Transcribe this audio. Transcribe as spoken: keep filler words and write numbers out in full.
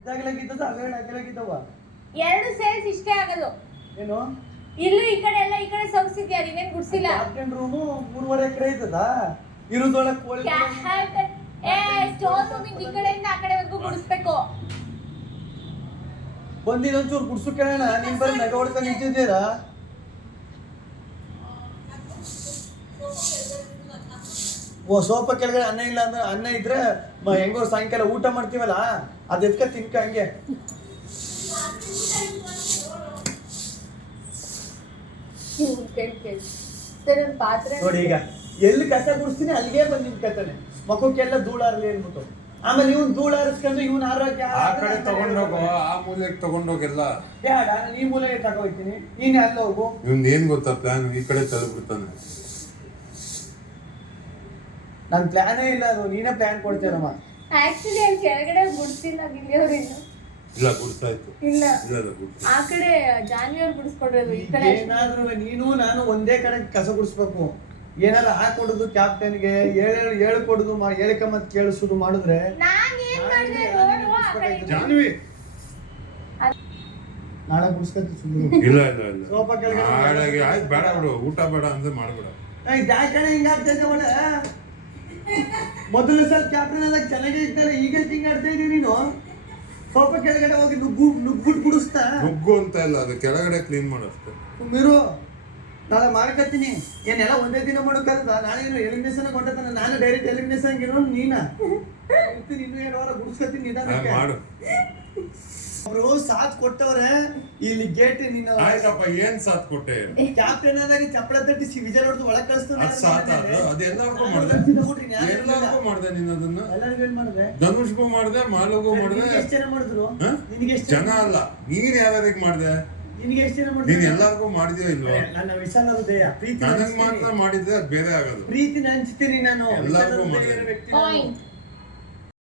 ಅಗಲಾಗಿದ್ದದ ಅಗಲ ಅಗಲಾಗಿದ್ದವ ಎರಡು ಸೇಲ್ಸ್ ಇಷ್ಟೇ ಆಗೋದು ಏನು ಇಲ್ಲೂ ಈ ಕಡೆ ಎಲ್ಲ ಈ ಕಡೆ ಸೌಸಿದ್ಯಾ ನೀವೇನ್ ಗುಡ್ಸಿಲ್ಲ ಕ್ಯಾಪ್ಟನ್ ರೂಮು ಮೂರುವರೆ ಎಕರೆ ಐತದ ಇರುದೊಳಗೆ ಕೋಳಿ ಏ ಸ್ಟೋರ್ ರೂಮಿಂದ ಈ ಕಡೆಯಿಂದ ಆ ಕಡೆವರೆಗೂ ಗುಡಿಸ್ಬೇಕು ಬಂದಿನ ಒಂಚೂರು ಗುಡ್ಸು ಕೇಳೋಣ ನೀನ್ ಬರೀ ನಗ ಹೊಡ್ಕೊಂಡು ನಿಂತಿದ್ದೀರಾ ಓ ಸೋಫಾ ಕೆಳಗಡೆ ಅನ್ನ ಇಲ್ಲ ಅಂದ್ರೆ ಅನ್ನ ಇದ್ರೆ ಹೆಂಗೋ ಸಾಯಂಕಾಲ ಊಟ ಮಾಡ್ತೀವಲ್ಲ ಅದ್ ಎದ್ಕ ತಿನ್ಕ ಹಂಗೆ ನೋಡಿ ಈಗ ಎಲ್ಲಿ ಕಸ ಗುಡಿಸ್ತೀನಿ ಅಲ್ಲಿಗೆ ಬಂದು ನಿಂತ್ಕತಾನೆ ಮಖಕ್ಕೆಲ್ಲ ಧೂಳಾರ್ಲಿ ಅನ್ಬಿಟ್ಟು ಆಮೇಲೆ ಇವ್ನು ಧೂಳ ಹರಿಸ್ಕೊಂಡು ಇವ್ನ ಆರೋಗ್ಯ ಆ ಕಡೆ ತಗೊಂಡೋಗೋ ಆ ಮೂಲೆಗೆ ತಗೊಂಡೋಗೆಲ್ಲ ಬೇಡ ನಾನು ಈ ಮೂಲೆಗೆ ತಗೋಯ್ತೀನಿ ನೀನ್ ಅಲ್ಲಿ ಹೋಗು ಇವ್ನ್ ಏನ್ ಗೊತ್ತಾ ಪ್ಲಾನ್ ಈ ಕಡೆ ತಲುಪಿಡ್ತಾನೆ ನನ್ ಪ್ಲಾನೇ ಇಲ್ಲ ಅದು ನೀನೇ ಪ್ಲಾನ್ ಕೊಡ್ತೀರಮ್ಮ ಆಕ್ಚುಲಿ ಅಲ್ಲಿ ಕೆಳಗಡೆ ಗುಡ್ಸಿಲ್ಲ ಗಿಲ್ಲಿಯವ್ರಿಂದ ಇಲ್ಲ ಗುಡ್ಸಾಯ್ತು ಇಲ್ಲ ಇಲ್ಲ ಗುಡ್ಸ ಆ ಕಡೆ ಜಾನ್ವಿಯವ್ರು ಗುಡಿಸ್ಕೊಡ್ರೋದು ಈ ಕಡೆ ಏನಾದ್ರೂ ನೀನು ನಾನು ಒಂದೇ ಕಡೆ ಕಸ ಗುಡಿಸ್ಬೇಕು ಏನಾದ್ರು ಹಾಕೊಡುದು ಕ್ಯಾಪ್ಟನ್ಗೆ ಹೇಳು ಹೇಳ್ಕೊಡುದು ಹೇಳಿಕೆ ಮತ್ತೆ ಕೇಳಿಸುದು ಮಾಡಿದ್ರೆ ನಾನ್ ಏನ್ ಮಾಡ್ದೆ ನೋಡು ಆ ಕಡೆ ಜಾನ್ವಿ ನಾಳೆ ಗುಡಿಸ್ಕೊತಿ ಸುಮ್ಮನೆ ಇಲ್ಲ ಇಲ್ಲ ಇಲ್ಲ ಸೋಫಾ ಕೆಳಗಡೆ ನಾಳೆಗೆ ಆಯ್ತು ಬೇಡ ಬಿಡು ಊಟ ಬೇಡ ಅಂದ್ರೆ ಮಾಡ್ಬೇಡ ಯಾಕಡೆ ಹಿಂಗಾಗ್ತೈತೆ ಒಳ್ಳೆ ಮೊದಲ ಸಲ ಕ್ಯಾಪ್ಟನ್ ಆದಾಗ ಚೆನ್ನಾಗೇ ಇದ್ದಾರೆ ಈಗ ಹಿಂಗಾಡ್ತಾ ಇದೀವಿ ನೀನು ಸೋಫಾ ಕೆಳಗಡೆ ಹೋಗಿ ನುಗ್ಗು ನುಗ್ಗುಟ್ ಗುಡಿಸ್ತಾ ನುಗ್ಗು ಅಂತ ಇಲ್ಲ ಅದು ಕೆಳಗಡೆ ಕ್ಲೀನ್ ಮಾಡಷ್ಟೇ ಮೀರು ನಾಳೆ ಮಾಡ್ಕತ್ತೀನಿ ಏನೆಲ್ಲ ಒಂದೇ ದಿನ ಮಾಡೋಕ್ಕಲ್ಲ ನಾನೇನು ಎಲಿಮಿನೇಷನ್ ಕೊಟ್ಟತಾನೆ ನಾನು ಡೈರೆಕ್ಟ್ ಎಲಿಮಿನೇಷನ್ ಇರೋ ನೀನಾ ಇರ್ತೀನಿ ಇನ್ನು ಎರಡು ವಾರ ಗುಡಿಸ್ಕೊತೀನಿ ನಿಧಾನಕ್ಕೆ ಮಾಡು ಅವರು ಸಾಥ್ ಕೊಟ್ಟವ್ರೆ ಇಲ್ಲಿ ಗೇಟ್ ನೀನು ಆಯ್ತಪ್ಪ ಏನ್ ಸಾಥ್ ಕೊಟ್ಟೆ ಕ್ಯಾಪ್ಟನ್ ಆದಾಗ ಚಪ್ಪಳ ತಟ್ಟಿ ವಿಜಯ್ ಹೊಡೆದು ಒಳಗೆ ಕಳಿಸ್ತಾನೆ ಅದ್ ಸಾಥ ಅದು ಅದು ಎಲ್ಲರಿಗೂ ಮಾಡ್ದೆ ಎಲ್ಲರಿಗೂ ಮಾಡ್ದೆ ನೀನ್ ಅದನ್ನ ಎಲ್ಲರಿಗೂ ಏನ್ ಮಾಡಿದೆ ಧನುಷ್ಗೂ ಮಾಡ್ದೆ ಮಾಲುಗೂ ಮಾಡ್ದೆ ಎಷ್ಟು ಜನ ಮಾಡಿದ್ರು ನಿನಗೆ ಎಷ್ಟು ಜನ ಅಲ್ಲ ನೀನ್ ಯಾರ್ಯಾರಿಗೆ ಮಾಡ್ದೆ ನಿನಗೆ ಎಷ್ಟು ಜನ ನೀನ್ ಮಾಡಿದ್ರು ಎಲ್ಲರಿಗೂ ಮಾಡಿದ್ಯೋ ಇಲ್ವಾ ನನ್ನ ವಿಶಾಲ ಹೃದಯ ಪ್ರೀತಿ ನನಗ್ ಮಾತ್ರ ಮಾಡಿದ್ರೆ ಅದ್ ಬೇರೆ ಆಗೋದು ಪ್ರೀತಿನ ಹಂಚ್ತೀನಿ ನಾನು ಎಲ್ಲರಿಗೂ ವಿಶಾಲ ಹೃದಯ ಮಾಡಿದೆ ವ್ಯಕ್ತಿ ನಾನು. ಪಾಯಿಂಟ್